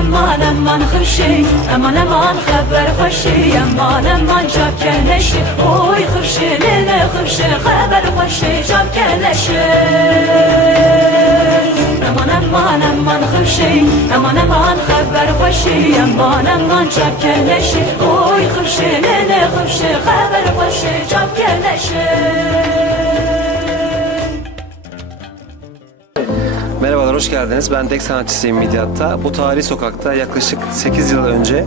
امان امان خرشي امان امان خبر خشي امان امان جاب كنشي اوي خرشي لنا خرشي خبر خشي جاب كنشي امان امان امان خرشي امان امان خبر خشي امان امان جاب كنشي اوي خرشي لنا خرشي خبر خشي جاب كنشي hoş geldiniz. Ben dek sanatçısıyım Midyat'ta. Bu tarihi sokakta yaklaşık 8 yıl önce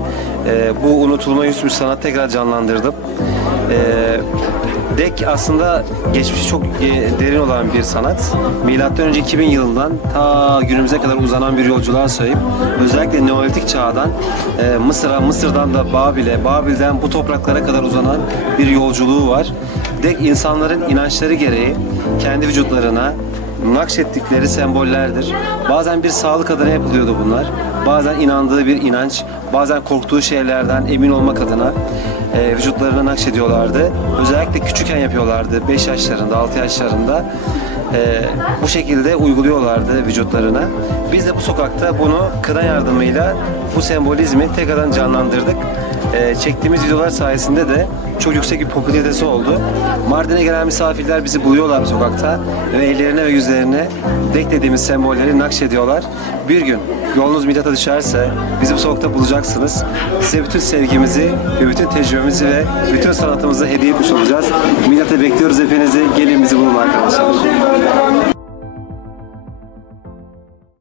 e, bu unutulma yüzmüş sanat tekrar canlandırdım. E, dek aslında geçmişi çok e, derin olan bir sanat. Milattan önce 2000 yılından ta günümüze kadar uzanan bir yolculuğa sahip. Özellikle Neolitik çağdan e, Mısır'a, Mısır'dan da Babil'e, Babil'den bu topraklara kadar uzanan bir yolculuğu var. Dek insanların inançları gereği kendi vücutlarına, nakşettikleri sembollerdir. Bazen bir sağlık adına yapılıyordu bunlar. Bazen inandığı bir inanç, bazen korktuğu şeylerden emin olmak adına e, vücutlarına nakşediyorlardı. Özellikle küçükken yapıyorlardı. 5 yaşlarında, 6 yaşlarında. E, bu şekilde uyguluyorlardı vücutlarına. Biz de bu sokakta bunu kına yardımıyla bu sembolizmi tekrardan canlandırdık. E, çektiğimiz videolar sayesinde de çok yüksek bir popülaritesi oldu. Mardin'e gelen misafirler bizi buluyorlar bu sokakta ve ellerine ve yüzlerine beklediğimiz sembolleri nakşediyorlar. Bir gün yolunuz Midyat'a düşerse bizi bu sokakta bulacaksınız. Size bütün sevgimizi ve bütün tecrübemizi ve bütün sanatımızı hediye etmiş olacağız. Midyat'a bekliyoruz hepinizi. Gelin bizi bulun arkadaşlar.